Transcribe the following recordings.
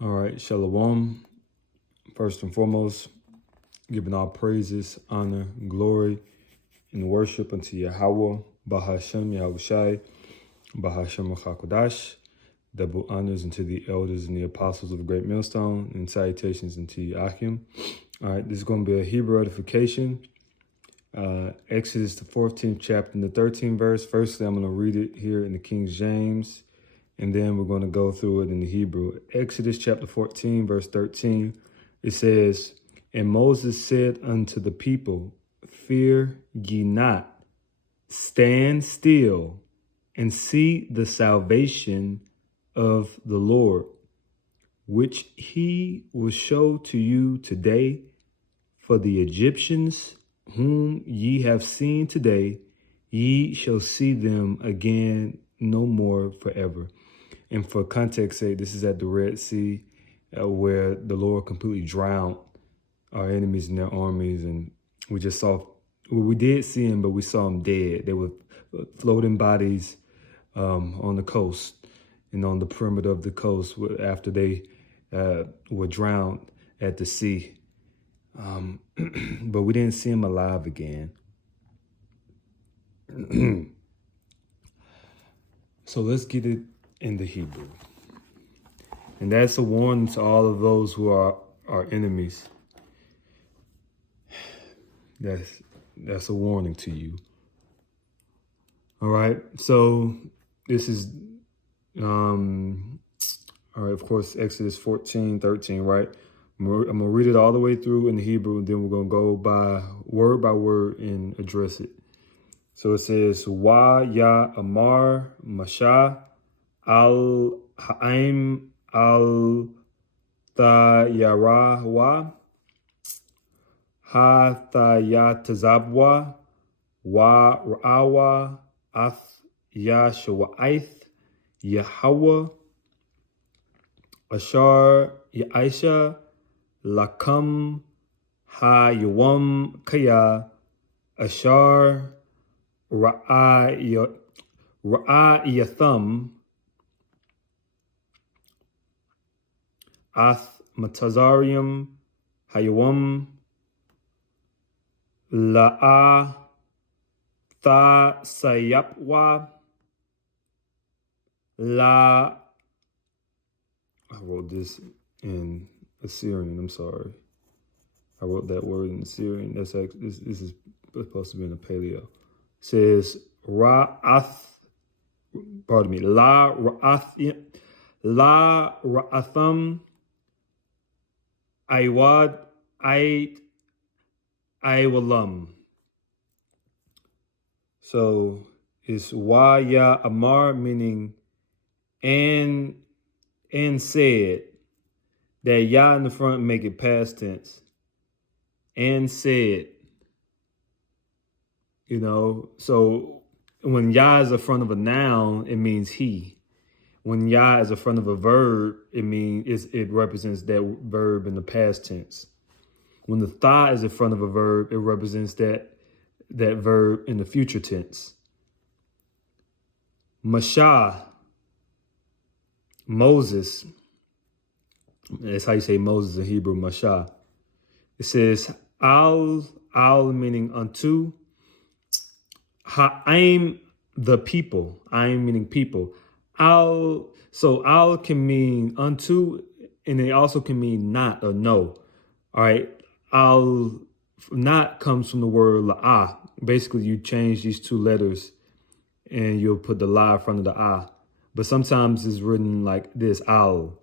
All right, Shalom. First and foremost, giving all praises, honor, glory, and worship unto Yahweh, Bahashem Yahushai, Bahashem Chakodash. Double honors unto the elders and the apostles of the Great Millstone, and salutations unto Achim. All right, this is going to be a Hebrew edification. Exodus, the 14th chapter, and the 13th verse. Firstly, I'm going to read it here in the King James, and then we're going to go through it in the Hebrew. Exodus chapter 14, verse 13. It says, "And Moses said unto the people, Fear ye not, stand still, and see the salvation of the Lord, which he will show to you today. For the Egyptians whom ye have seen today, ye shall see them again no more forever." And for context sake, this is at the Red Sea, where the Lord completely drowned our enemies and their armies. And we just saw, well, we did see them, but we saw them dead. They were floating bodies on the coast and on the perimeter of the coast after they were drowned at the sea. But we didn't see them alive again. So let's get it in the Hebrew. And that's a warning to all of those who are our enemies. That's a warning to you. All right. So this is, all right, of course, Exodus 14, 13, right? I'm going to read it all the way through in the Hebrew, and then we're going to go by word and address it. So it says, Wa ya amar masha al ha'im al tayarawa ha tayatazabwa wa ra'awa ath yashawa'ith Yahweh ashar ya'isha lakam ha yawam kaya ashar ra'ayatham ath matazarium hayawam la'a tha sayapwa la. I wrote this in Assyrian. I'm sorry. I wrote that word in Assyrian. That's actually, this is supposed to be in the Paleo. It says la ra'atham aywad aywalam. So it's wa ya amar, meaning and said. That ya in the front make it past tense. And said. You know, so when ya is the front of a noun, it means he. When ya is the front of a verb, it represents that verb in the past tense. When the tha is in front of a verb, it represents that verb in the future tense. Masha, Moses. That's how you say Moses in Hebrew, Masha. It says al meaning unto. I'm the people. I'm meaning people. Al can mean unto, and it also can mean not or no. All right. Not comes from the word la'ah. Basically, you change these two letters and you'll put the la in front of the ah. But sometimes it's written like this, al.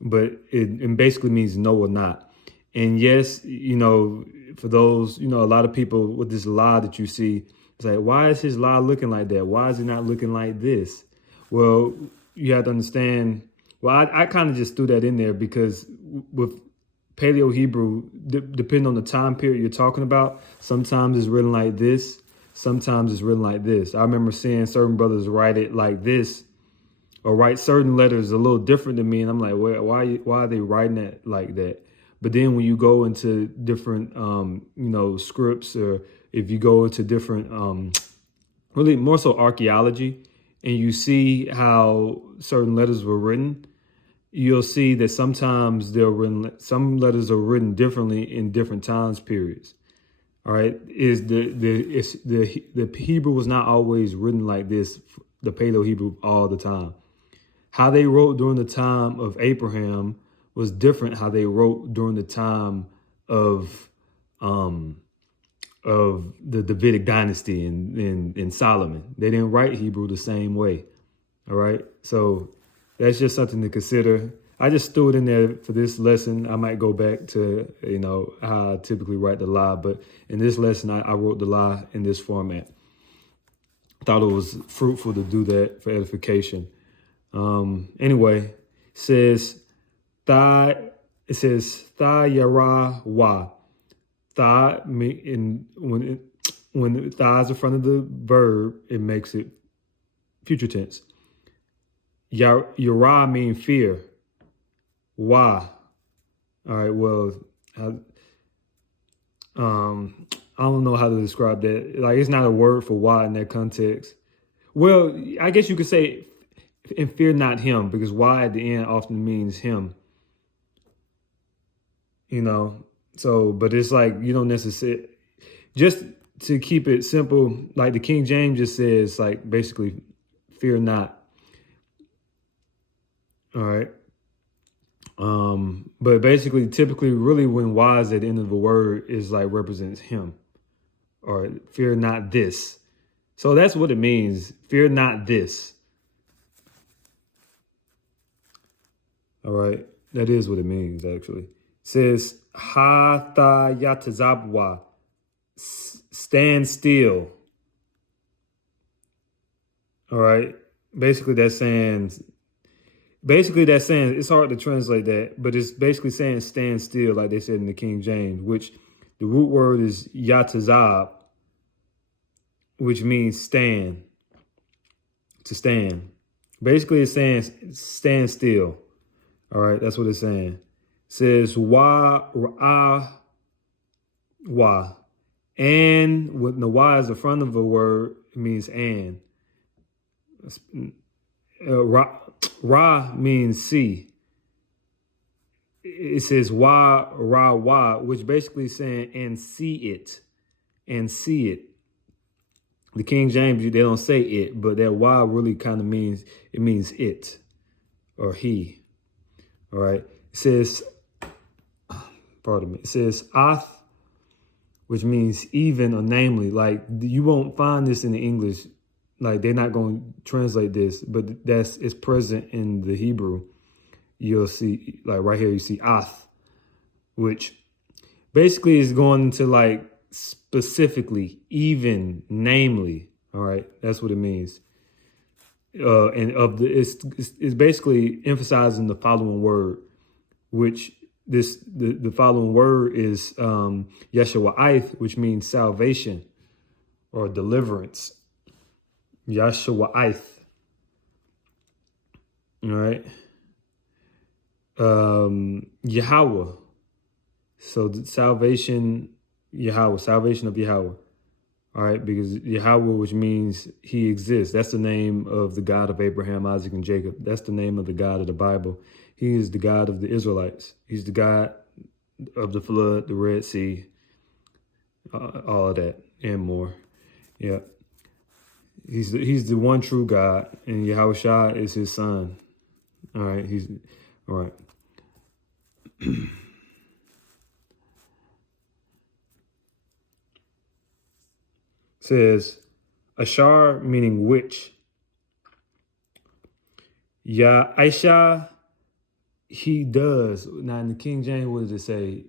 But it basically means no or not. And yes, you know, for those, you know, a lot of people with this la that you see, it's like, why is his la looking like that? Why is he not looking like this? Well, you have to understand. Well, I kind of just threw that in there because with Paleo Hebrew, depending on the time period you're talking about, sometimes it's written like this. Sometimes it's written like this. I remember seeing certain brothers write it like this, or write certain letters a little different than me. And I'm like, why are they writing it like that? But then when you go into different, scripts, or if you go into different, really more so archaeology, and you see how certain letters were written, you'll see that sometimes some letters are written differently in different times periods. All right, the Hebrew was not always written like this, the Paleo Hebrew, all the time. How they wrote during the time of Abraham was different how they wrote during the time of the Davidic dynasty and Solomon. They didn't write Hebrew the same way. All right, so that's just something to consider. I just threw it in there for this lesson. I might go back to, how I typically write the lie, but in this lesson, I wrote the lie in this format. Thought it was fruitful to do that for edification. Anyway, it says tha yara wa. Tha, when the tha is in front of the verb, it makes it future tense. Yara mean fear. Why? All right. Well, I don't know how to describe that. Like, it's not a word for why in that context. Well, I guess you could say, and fear not him, because why at the end often means him. So, but it's like, you don't necessarily, just to keep it simple, like the King James just says, like, basically, fear not. All right. But basically, typically, really, when why is at the end of the word is like represents him, or fear not this. So that's what it means. Fear not this. All right. That is what it means, actually. It says, ha tha yatazabwa, stand still. All right. Basically, that's saying, it's hard to translate that, but it's basically saying stand still, like they said in the King James, which the root word is yatazab, which means stand, to stand. Basically, it's saying stand still. All right, that's what it's saying. It says wa ra wa, and when the wa is the front of a word, it means and. Ra means see. It says wa ra wa, which basically is saying and see it, and see it. The King James, they don't say it, but that wa really kind of means it or he. All right. It says, pardon me. It says ath, which means even or namely. Like, you won't find this in the English. Like, they're not going to translate this, but it's present in the Hebrew. You'll see, like right here, you see ath, which basically is going into like specifically, even, namely. All right, that's what it means. It's basically emphasizing the following word, which the following word is Yeshua, which means salvation or deliverance. Yahshua. All right. Yahweh. So the salvation of Yahweh. All right, because Yahweh, which means he exists. That's the name of the God of Abraham, Isaac, and Jacob. That's the name of the God of the Bible. He is the God of the Israelites. He's the God of the flood, the Red Sea, all of that and more. Yeah. He's the one true God, and Yahushua is his son. All right, all right. Says Ashar, meaning which. Ya Aisha, he does. Now in the King James, what does it say?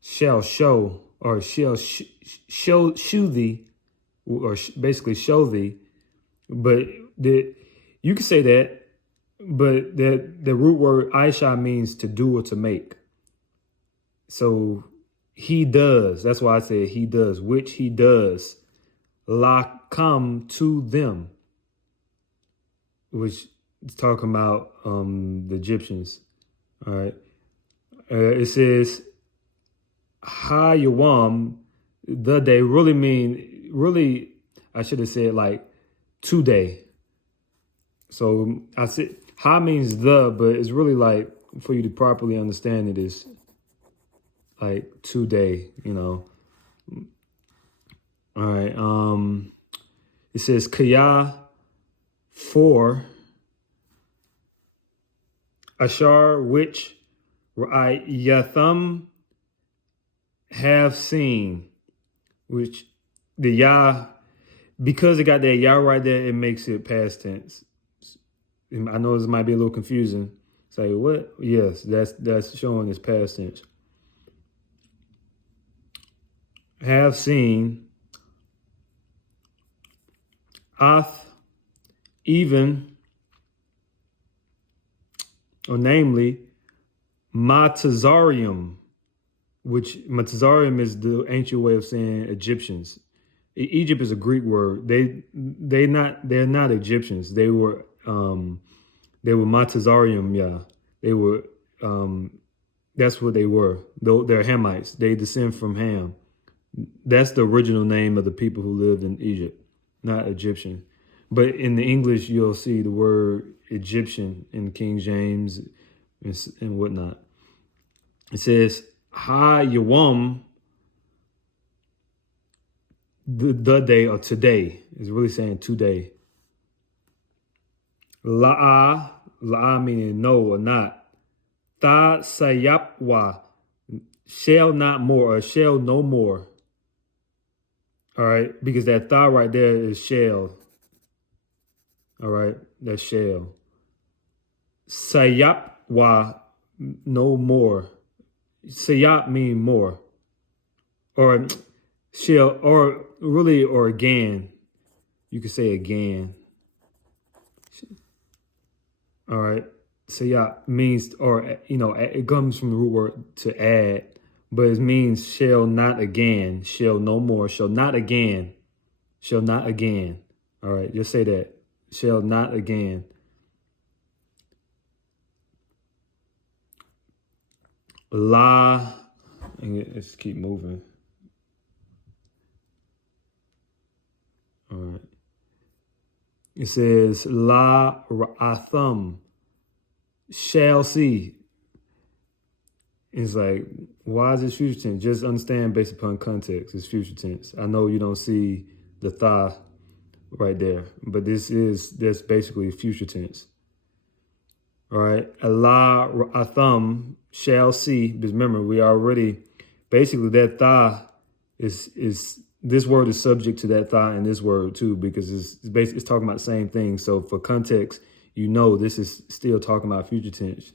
Shall show, or shall show thee, or basically show thee. But you can say that, but the root word Aisha means to do or to make. So he does. That's why I said he does, which he does. La come to them, which is talking about the Egyptians. All right. It says ha yawam, the day, really, I should have said like today. So I said Ha means the, but it's really like, for you to properly understand it, is like today, you know. All right. It says Kaya for Ashar, which Yatham have seen, which the Yah, because it got that Yah right there, it makes it past tense. I know this might be a little confusing. Say what? Yes, that's showing it's past tense. Have seen, Ath, even, or namely, Matazarium, which Matazarium is the ancient way of saying Egyptians. Egypt is a Greek word. They're not Egyptians. They were Matazarium, yeah. They were that's what they were. They're Hamites. They descend from Ham. That's the original name of the people who lived in Egypt, not Egyptian. But in the English, you'll see the word Egyptian in King James and whatnot. It says, Ha Yawam, the day or today. It's really saying today. La'a meaning no or not. Tha sayapwa, shall not more or shall no more. All right, because that tha right there is shall. All right, that's shall. Sayapwa, no more. Sayap mean more. Or shall, or really, or again. You could say again. All right. Sayap means, or, you know, it comes from the root word to add, but it means shall not again, shall no more, shall not again, shall not again. All right, just say that. Shall not again. La, let's keep moving. All right. It says la ra'atham, shall see. It's like, why is this future tense? Just understand based upon context. It's future tense. I know you don't see the tha right there, but that's basically future tense. All right. Allah Atham shall see. Because remember, we already basically that tha is this word is subject to that tha in this word too, because it's basically it's talking about the same thing. So for context, you know this is still talking about future tense.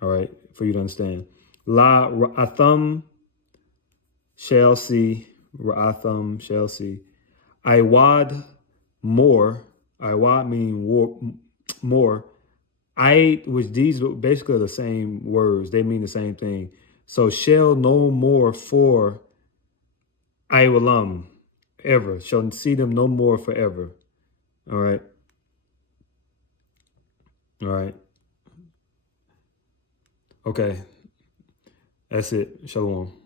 All right, for you to understand. La Atham shall see. Ra'atham shall see. Iwad more. Iwad meaning more. Which these basically are the same words. They mean the same thing. So shall no more for Iwalam ever. Shall see them no more forever. All right. All right. Okay. That's it. Shalom.